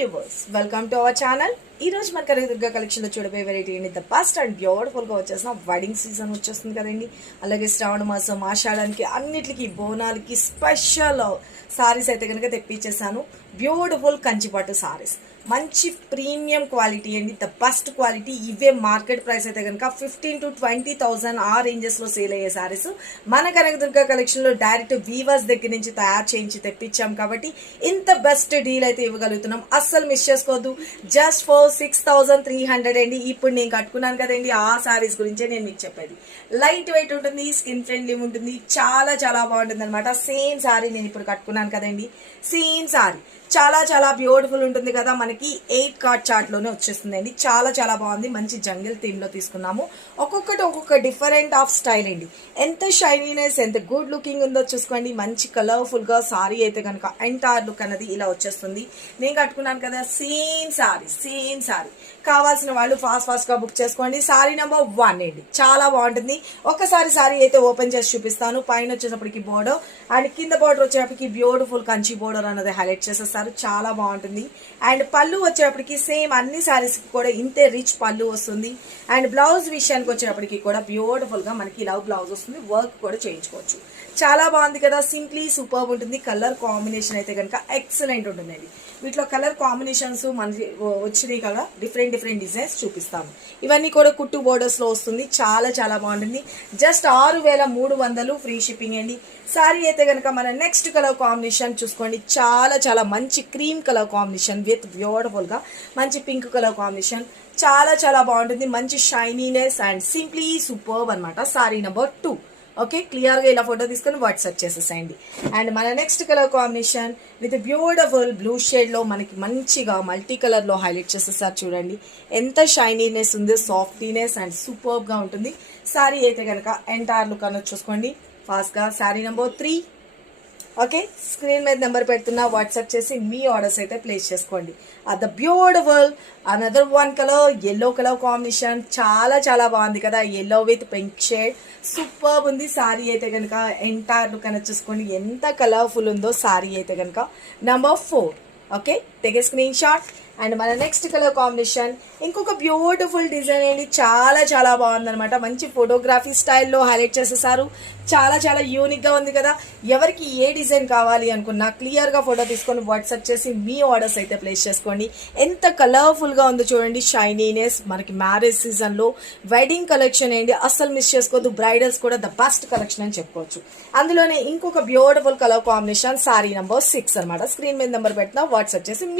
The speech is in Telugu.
Viewers, welcome to our channel. ఈ రోజు మన కనకదుర్గ కలెక్షన్ లో చూడబోయే వెరైటీ ఏంటి, ద బెస్ట్ అండ్ బ్యూటిఫుల్ గా వచ్చేసిన వెడ్డింగ్ సీజన్ వచ్చేస్తుంది కదండి. అలాగే శ్రావణ మాసం, ఆషాఢానికి అన్నిటికీ బోనాలకి స్పెషల్ సారీస్ అయితే కనుక తెప్పించేసాను. బ్యూటిఫుల్ కంచిపట్టు సారీస్, మంచి ప్రీమియం క్వాలిటీ అండి, ద బెస్ట్ క్వాలిటీ. ఇవే మార్కెట్ ప్రైస్ అయితే కనుక 15,000 to 20,000 ఆ రేంజెస్ లో సేల్ అయ్యే సారీస్ మన కనకదుర్గ కలెక్షన్ లో డైరెక్ట్ వీవర్స్ దగ్గర నుంచి తయారు చేయించి తెప్పించాం కాబట్టి ఇంత బెస్ట్ డీల్ అయితే ఇవ్వగలుగుతున్నాం. అస్సలు మిస్ చేసుకోవద్దు. జస్ట్ ఫర్ 6,300 అండి. ఇప్పుడు నేను కట్టుకున్నాను కదండి, ఆ సారీస్ గురించే నేను మీకు చెప్పేది. లైట్ వెయిట్ ఉంటుంది, స్కిన్ ఫ్రెండ్లీ ఉంటుంది, చాలా చాలా బాగుంటుంది అనమాట. సేమ్ సారీ నేను ఇప్పుడు కట్టుకున్నాను కదండి, సేమ్ సారీ చాలా చాలా బ్యూటిఫుల్ ఉంటుంది కదా. మనకి 8 కార్డ్ చార్ట్ లోనే వచ్చేస్తుంది అండి. చాలా చాలా బాగుంది. మంచి జంగిల్ థీమ్ లో తీసుకున్నాము. ఒక్కొక్కటి ఒక్కొక్క డిఫరెంట్ ఆఫ్ స్టైల్ అండి. ఎంత షైనీనెస్, ఎంత గుడ్ లుకింగ్ ఉందో చూసుకోండి. మంచి కలర్ఫుల్ గా సారీ అయితే కనుక ఎంటైర్ లుక్ అనేది ఇలా వచ్చేస్తుంది. నేను కట్టుకున్నాను కదా, సేమ్ సారీ. కావాల్సిన వాళ్ళు ఫాస్ట్ గా బుక్ చేసుకోండి. సారీ నెంబర్ 1 అండి, చాలా బాగుంటుంది. ఒకసారి సారీ అయితే ఓపెన్ చేసి చూపిస్తాను. పైన వచ్చేటప్పటికి బోర్డర్ అండ్ కింద బోర్డర్ వచ్చేటప్పటికి బ్యూటిఫుల్ కంచి బోర్డర్ అనేది హైలైట్ చేసేస్తారు. చాలా బాగుంటుంది. అండ్ పళ్ళు వచ్చేటప్పటికి సేమ్ అన్ని సారీస్ కూడా ఇంతే రిచ్ పళ్ళు వస్తుంది. అండ్ బ్లౌజ్ విషయానికి వచ్చేటప్పటికి కూడా బ్యూటిఫుల్ గా మనకి ఇలా బ్లౌజ్ వస్తుంది. వర్క్ కూడా చేయించుకోవచ్చు. చాలా బాగుంది కదా, సింప్లీ సూపర్ ఉంటుంది. కలర్ కాంబినేషన్ అయితే కనుక ఎక్సలెంట్ ఉంటుందండి. వీటిలో కలర్ కాంబినేషన్స్ మనకి వచ్చినాయి కదా, డిఫరెంట్ డిజైన్స్ చూపిస్తాను. ఇవన్నీ కూడా కుట్టు బోర్డర్స్ లో వస్తుంది. చాలా చాలా బాగుంటుంది. జస్ట్ 6,300 ఫ్రీ షిప్పింగ్ అండి. సారీ అయితే కనుక మన నెక్స్ట్ కలర్ కాంబినేషన్ చూసుకోండి. చాలా చాలా మంచి cream colour combination with beautiful గా మంచి పింక్ కలర్ కాంబినేషన్. చాలా చాలా బాగుంటుంది. మంచి షైనీనెస్ అండ్ సింప్లీ సూపర్బ్ అనమాట. Sorry number 2. ఓకే, క్లియర్ గా ఇలా ఫోటో తీసుకొని వాట్సాప్ చేసేసేయండి. అండ్ మన next colour combination with beautiful blue shade లో మనకి మంచిగా మల్టీ కలర్ లో హైలైట్ చేసేసారు. చూడండి ఎంత షైనీనెస్ ఉంది, సాఫ్టీనెస్ అండ్ సూపర్బ్ గా ఉంటుంది. సారీ అయితే కనుక ఎంటైర్ లుక్ అనేది చూసుకోండి ఫాస్ట్ గా. Sorry number 3. ఓకే, స్క్రీన్ మీద నెంబర్ పెడుతున్నా, వాట్సాప్ చేసి మీ ఆర్డర్స్ అయితే ప్లేస్ చేసుకోండి. The beautiful another 1 colour, yellow colour combination. చాలా చాలా బాగుంది కదా, yellow with pink shade. Super ఉంది. సారీ అయితే కనుక ఎంటైర్ లుక్ అనేది చూసుకోండి ఎంత కలర్ఫుల్ ఉందో. సారీ అయితే కనుక number 4. Okay, take a screen shot. And మన నెక్స్ట్ కలర్ కాంబినేషన్ ఇంకొక బ్యూటిఫుల్ డిజైన్ అండి. చాలా చాలా బాగుందనమాట. మంచి ఫోటోగ్రఫీ స్టైల్లో హైలైట్ చేసేసారు. చాలా చాలా యూనిక్ గా ఉంది కదా. ఎవరికి ఏ డిజైన్ కావాలి అనుకున్నా క్లియర్ గా ఫోటో తీసుకొని వాట్సాప్ చేసి మీ ఆర్డర్స్ అయితే ప్లేస్ చేసుకోండి. ఎంత కలర్ఫుల్ గా ఉందో చూడండి. షైనీనెస్ మనకి మ్యారేజ్ సీజన్ లో వెడ్డింగ్ కలెక్షన్ ఏంటి, అస్సలు మిస్ చేసుకోవద్దు. బ్రైడల్స్ కూడా ద బెస్ట్ కలెక్షన్ అని చెప్పుకోవచ్చు. అందులోనే ఇంకొక beautiful colour combination sorry number 6 అనమాట. స్క్రీన్ మీద నెంబర్ పెట్టినా వాట్సాప్ చేసి మీ